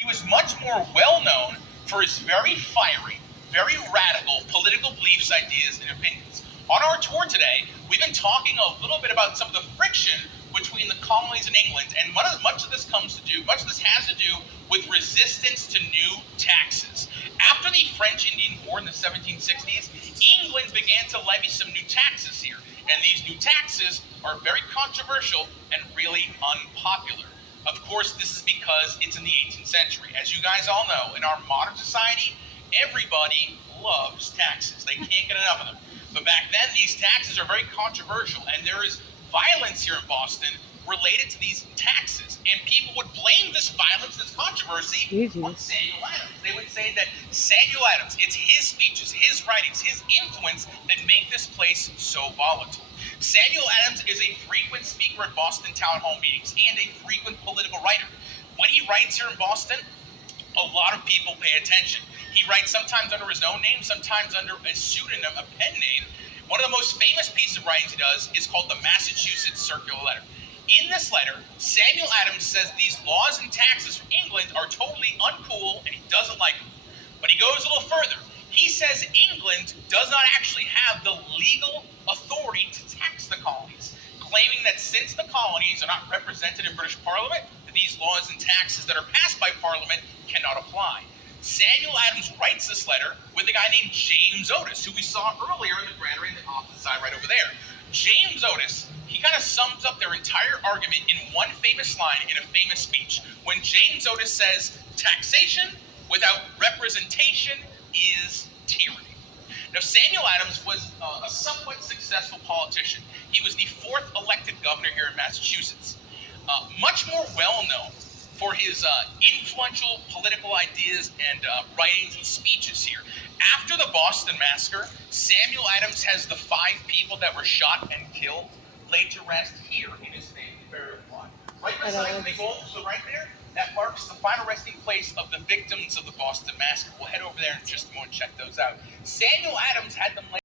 He was much more well known for his very fiery, very radical political beliefs, ideas, and opinions. On our tour today, we've been talking a little bit about some of the friction between the colonies and England, and much of this has to do with resistance to new taxes. After the French-Indian War in the 1760s, England began to levy some new taxes here, and these new taxes are very controversial and really unpopular. Of course, this is because it's in the 18th century. As you guys all know, in our modern society, everybody loves taxes. They can't get enough of them. But back then, these taxes are very controversial, and there is violence here in Boston related to these taxes. And people would blame this violence, this controversy, on Samuel Adams. They would say that Samuel Adams, it's his speeches, his writings, his influence that make this place so volatile. Samuel Adams is a frequent speaker at Boston town hall meetings and a frequent political writer. When he writes here in Boston, a lot of people pay attention. He writes sometimes under his own name, sometimes under a pseudonym, a pen name. One of the most famous pieces of writings he does is called the Massachusetts Circular Letter. In this letter, Samuel Adams says these laws and taxes from England are totally uncool and he doesn't like them. But he goes a little further. He says England does not actually have the legal authority to tax the colonies, claiming that since the colonies are not represented in British Parliament, that these laws and taxes that are passed by Parliament cannot apply. Samuel Adams writes this letter with a guy named James Otis, who we saw earlier in the granary on the opposite side right over there. James Otis, he kind of sums up their entire argument in one famous line in a famous speech, when James Otis says, "Taxation without representation is tyranny." Now, Samuel Adams was a somewhat successful politician. He was the 4th elected governor here in Massachusetts. Much more well-known for his influential political ideas and writings and speeches here. After the Boston Massacre, Samuel Adams has the 5 people that were shot and killed laid to rest here in his family burial plot. Right beside the big old to the right there, that marks the final resting place of the victims of the Boston Massacre. We'll head over there in just a moment and check those out. Samuel Adams had them laid